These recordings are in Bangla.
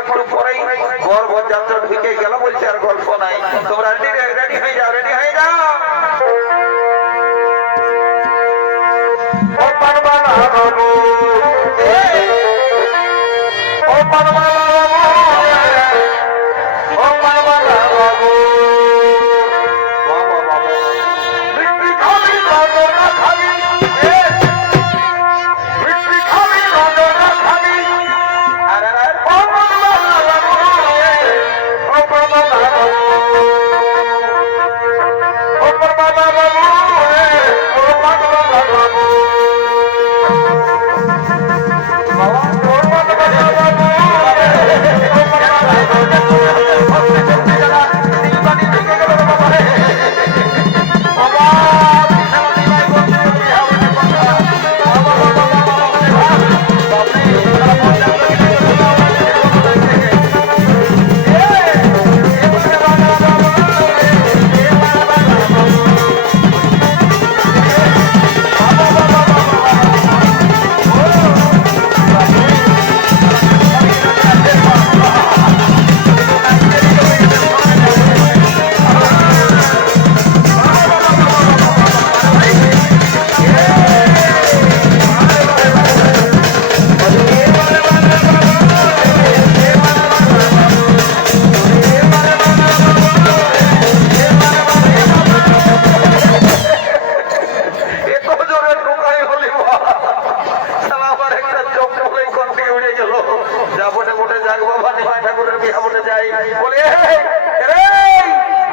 একটু পরেই গর্ভযাত্রা ঢুকে গেল বলছে আর গল্প নাই। তোমরা রেডি হয়ে যাও, রেডি হয়ে যাও। ও পারবানা বাবু, ও পারবানা বাবু, ও পারবানা বাবু, মিষ্টি খাবি না খাবি, মিষ্টি খাবি না খাবি, আরে ও পারবানা বাবু, ও পারবানা বাবু, ও পারবানা বাবু, ও পারবানা বাবু।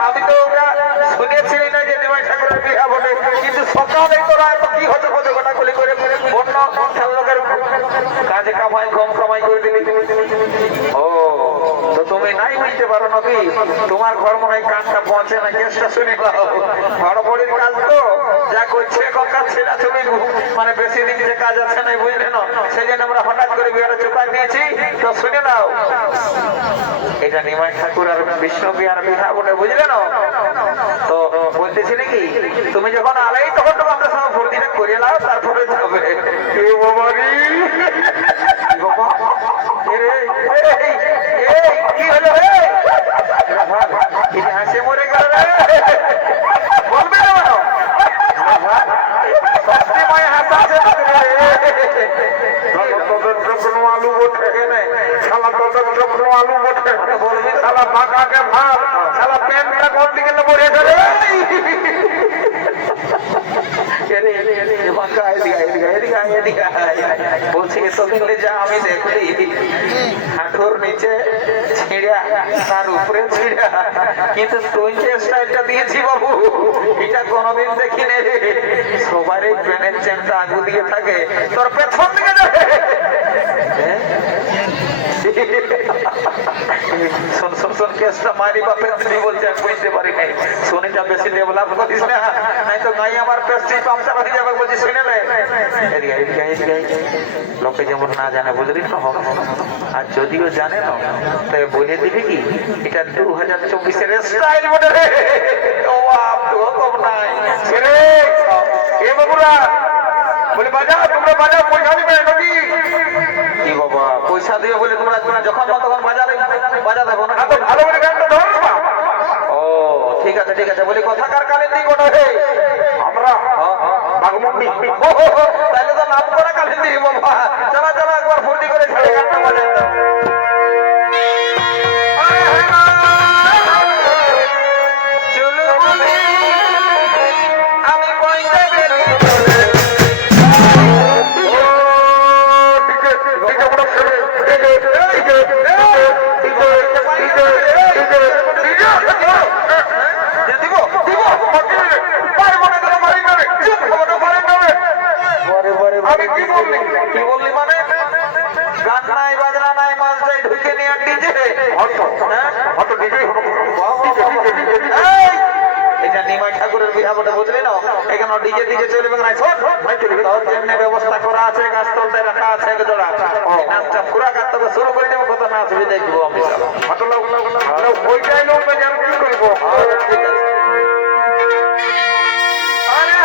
আমি তো শুনেছি না যে নিমাই ঠাকুরের বিহা বলে, কিন্তু সকালে তোরা কি হতো কত ঘটা গুলি করে অন্য লোকের কাজে কামাই কম কামাই করে দিলি। ও তো তুমি নাই বুঝতে পারো নাকি? তোমার ঘর মনে হয় কাজটা পৌঁছে না, কেসটা শুনে নাও। হড়বড়ির কাজ তো যা করছে এখনকার ছেলে তুমি মানে বেশি দিন যে কাজ আছে না, বুঝলে না, সেই জন্য আমরা হঠাৎ করে বিহারে চোপাই দিয়েছি। তো শুনে নাও, এটা নিমাই ঠাকুর আর বিষ্ণু বিহার বিহা বলে, বুঝলে না? তো বলতেছি নাকি তুমি যখন আলাই তখন তো আমাদের সঙ্গে ভর্তিটা করে নাও, তারপরে যাবে। কি হলো রে? হাসে মরে গেল রে, বলবে না সবসময় হাসাছে আলু বটে শালা তো আলু বটে বলবি শালা পাকাকে ভাত শালা প্যান্টটা কোন দিকে পড়ে ধরে বলছি এতদিন যা আমি দেখলি হাঁটুর নিচে ছিঁড়া তার উপরে ছিঁড়া, কিন্তু তুই যে স্টাইলটা দিয়েছি বাবু এটা কোনোদিন দেখিনি রে। সবারই প্যানের চেনটা আঙুল দিয়ে থাকে, তোর পেছন দিকে যাবে। কেসটা মারি বাপের দিদি বলছে আমি বুঝতে পারি নাই, শনিটা বেশি ডেভেলপ করিস না, নাই তো গাই আমার পেস্টি পাম্পচার হয়ে যাবে। বলছি শুনে নে, লোকে যেমন না জানে বুঝলি না, আর যদিও জানে না তাই বলে দিবি কি এটা 2024-এর স্টাইল বটে রে। ও আপ তো কম নাই রে এ বাবুরা, বলে বাজাও তোমরা বাজাও, পয়সা দিবে নাকি? কি বাবা পয়সা দিবে বলে তোমরা যখন তখন বাজা দেবো না? তো ভালো করে গানটা ধরো। ও ঠিক আছে ঠিক আছে, বলি কথাকার কালে দিই কোন হে আমরা বাগমুন্ডি, তাহলে তো নাম করা কালে দিই বাবা। চলা চলা একবার ফুর্তি করে ছেড়ে গানটা বাজাই দাও। আমি পয়সা কি বললি মানে গান নাই বাজনা নাই মাছ নাই ঢুকে নিয়ে ডিজে, এটা নিমাই ঠাকুরের বিহা বটে বুঝলি না? এখানে ডিজে ডিজে চলবে না, তোর জন্য ব্যবস্থা করা আছে, গাছতলতে রাখা আছে এক জোড়া। নাচটা পুরা গাছ থেকে শুরু করে দেবো, কত নাচবি দেখবো আমি। ওইটাই লোক কি করবো? ঠিক আছে। আমি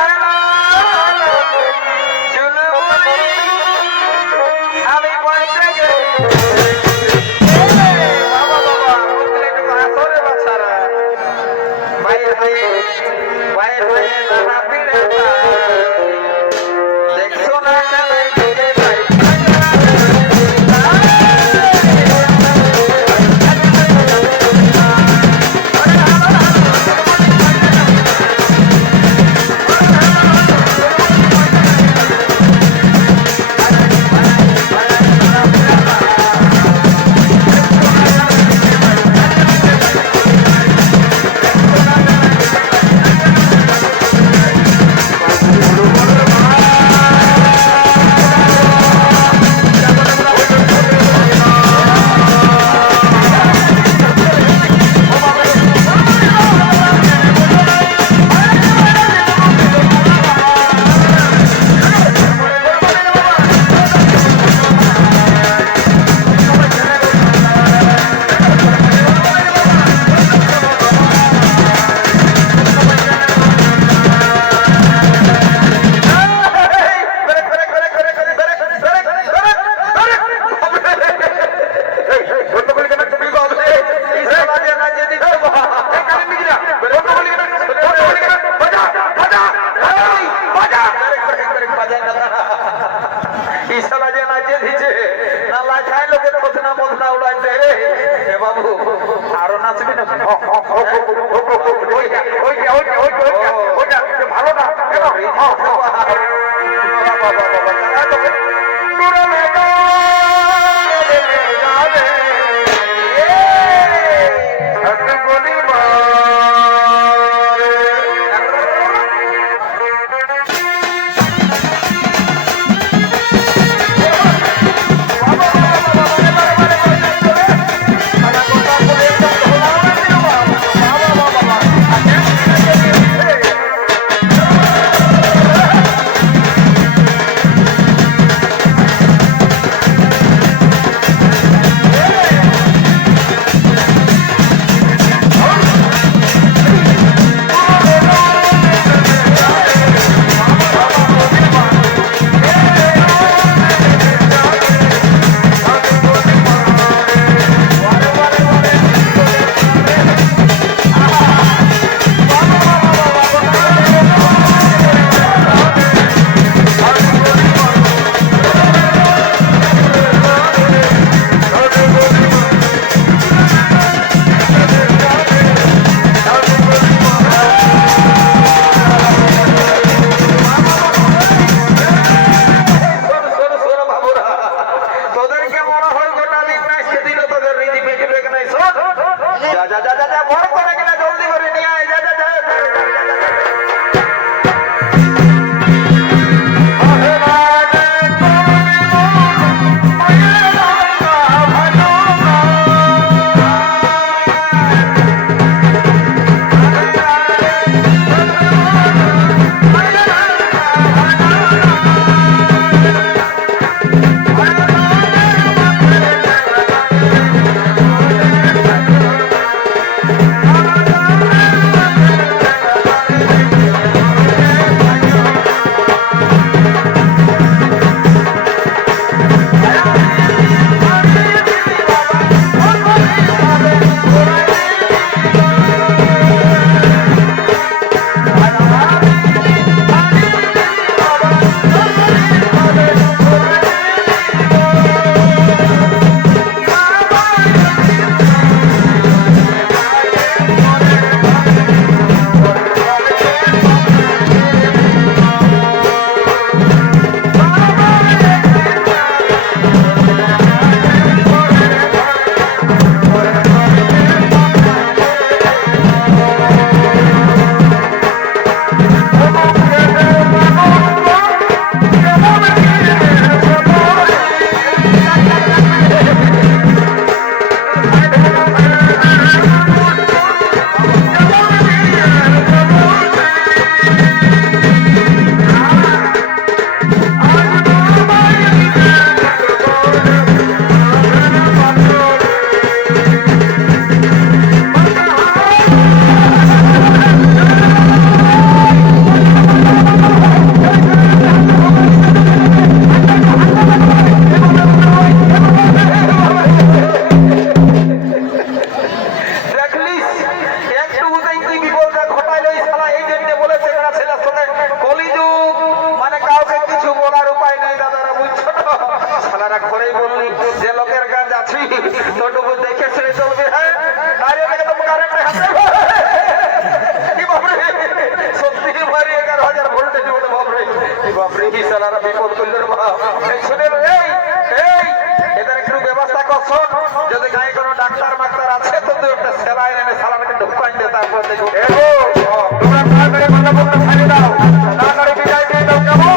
আরো নাচবি না ভালো না এমন করলে রে বাবা এই শুনে এই এই এদের একটু ব্যবস্থা করছো যদি গায়ে কোনো ডাক্তার মাক্তার আছে তো তুই একটা সেলাই এনে সালামকে ঢুকাই দে তারপর দেখো এগো তোমরা তাড়াতাড়ি কথা বলতে ছাড়ি দাও তাড়াতাড়ি বিদায় দিয়ে দাও কেমন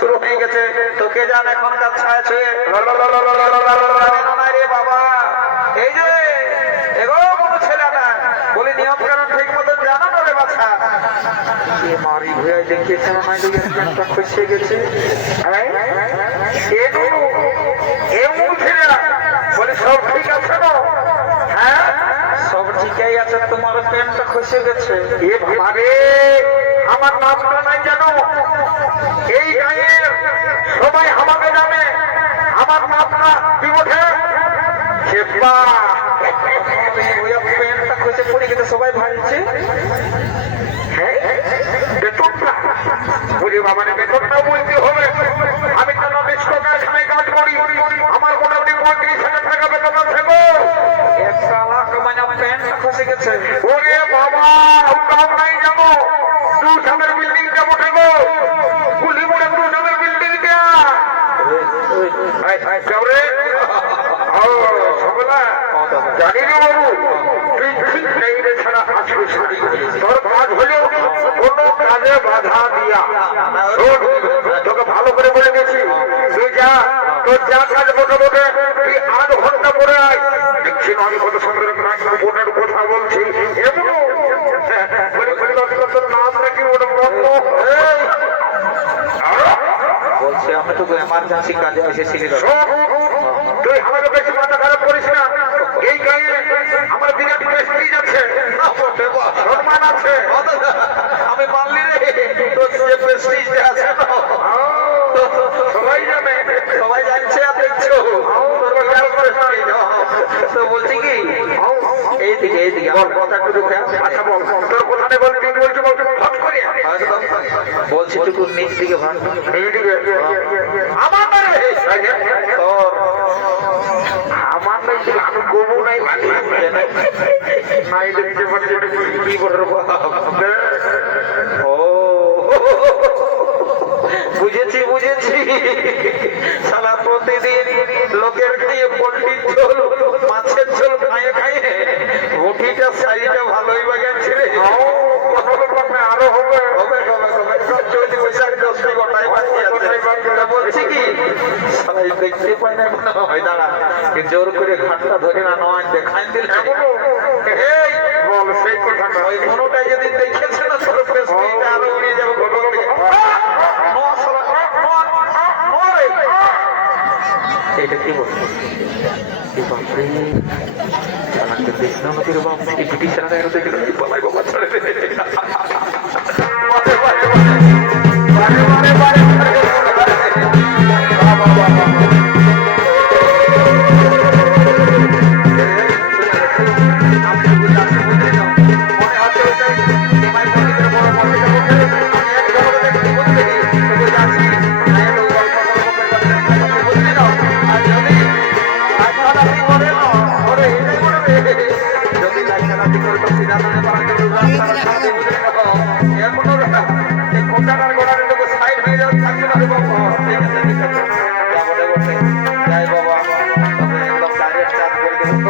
শুরু হয়ে গেছে তোকে জান এখনকার ছায়া ছুঁয়ে বাবা এই যে এগো কোনো ছেলেটা বলি নিয়ম কানুন ঠিক মতন জানো না রে বাছা মারি ভুয়া দেখেছে না খুশিয়ে গেছে বলি সব ঠিক আছে না হ্যাঁ সব ঠিকই আছে তোমার প্যান্টটা খসে গেছে এ ভাবে আমার নামটা নাই জানো এই গায়ের সবাই আমাকে জানে আমার নামটা কি ওঠে প্যান্টটা খসে পড়ে গেছে সবাই ভাবছে হ্যাঁ বেতনটা বলি বাবা বেতনটা বলতে হবে আমি কেন বিশ্বকারখানায় কাজ করি আমার মোটামুটি 35,000 টাকা বেতন আছে গো 1 লাখ মানে প্যান্টটা খসে গেছে ওরে বাবা কাম নাই জানো 2 সালের বিল্ডিংটা ওঠে গো গুলি মোড়ে 2 সালের বিল্ডিংটা রে সকলা জানি রে বাবু তুই ঠিক নেই রে ছাড়া আসবে তোর কাজ হলো কোনো কাজে বাধা দিয়া তোকে ভালো করে বলে গেছি তুই যা তোর যা কাজ বটে বটে তুই 8 ঘন্টা পরে আয় দেখছি না আমি কত সুন্দর বোনের কথা বলছি এমনও তোর নাম নাকি ওটা বলছে আমি তো এমার্জেন্সি কাজে এসেছিলি তুই আমাকে বেশি মাথা খারাপ করিস না এই গায়ে আমার বিরাট প্রেস্টিজ আছে সম্মান আছে আমি মানলি রে তোর যে প্রেস্টিজ আছে সবাই জানে সবাই জানছে আর দেখছো তো বলছি কি এইদিকে কথা একটু ঢুকে আচ্ছা বল তোর কোথায় বলবি বলছি ভাগ করে বলছি টুকু নিচ দিকে ভাগ আমার তোর আমার আমি গোবো নাই নাই দেখতে পাচ্ছি কি করবো ও বুঝেছি সারা প্রতিদিন লোকের খাইয়ে পোল্ট্রির ঝোল মাছের ঝোল খাইয়ে রুটিটা সাইজটা ভালোই বাগাচ্ছে রে আরো হবে চলতি বৈশাখ 10 গোটাই বলছি কি সবাই দেখতে পাই না মনে হয় দাঁড়া জোর করে ঘাটটা ধরে না নয় দেখাই দিল বল সেই কথাটা ওই কোনোটা যদি দেখেছে না ছোট প্রেসটা আরো উড়িয়ে যাবে এটা কি বলবো কৃষ্ণ নদীর বাপ নাকি ব্রিটিশরা দেখে বলাই বাবা ছাড়ে টানার গোড়াটা একটু সাইড হয়ে যাবে থাকবে না রে বাবা ঠিক আছে ঠিক আছে যাবো রে বসে যাই বাবা তবে একদম ডাইরেক্ট চার্জ করে দেবো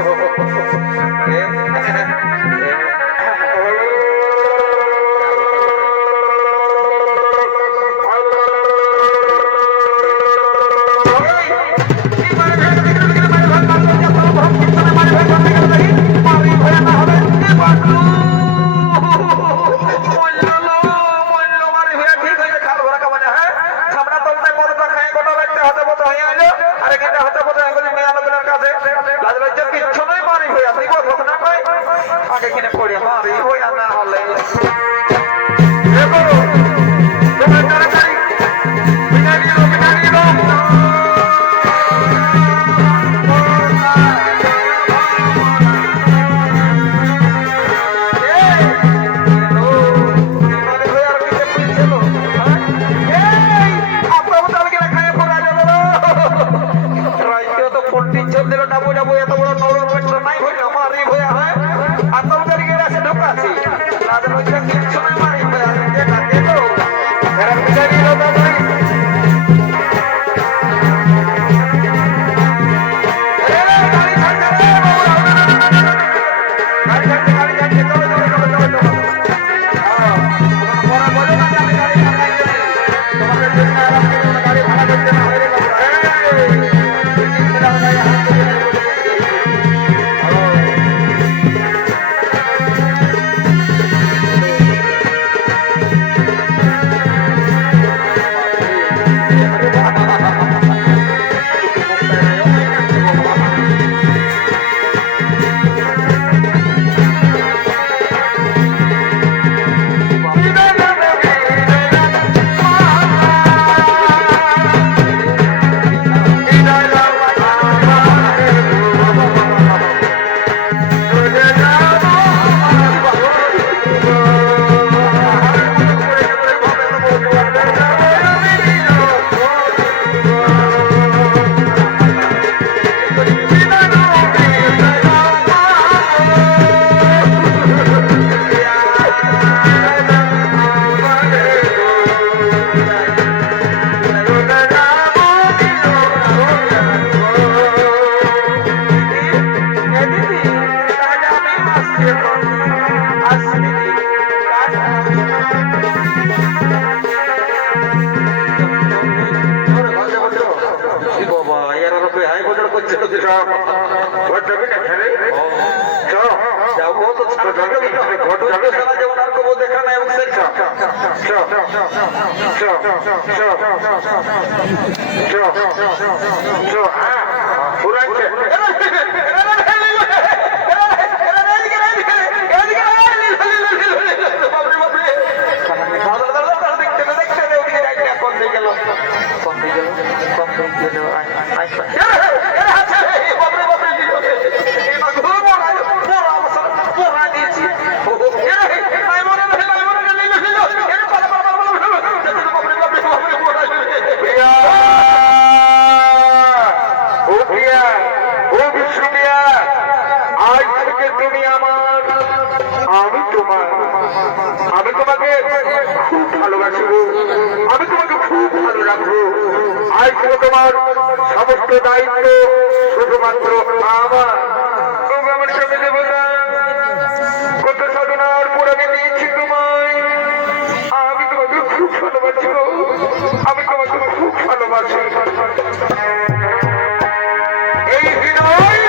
তোমার সমস্ত দায়িত্ব শুধুমাত্র আমার সামনে দেব না। কত সাধনার পর আমি দিয়েছি তোমায়। আমি তোমাকে খুব ভালোবাসি, আমি তোমাকে খুব ভালোবাসি। এই হৃদয়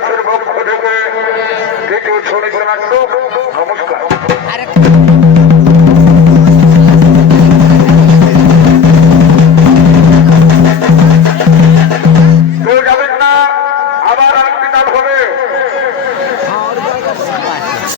দাসের পক্ষ থেকে দ্বিতীয় শ্রমিক নাট্য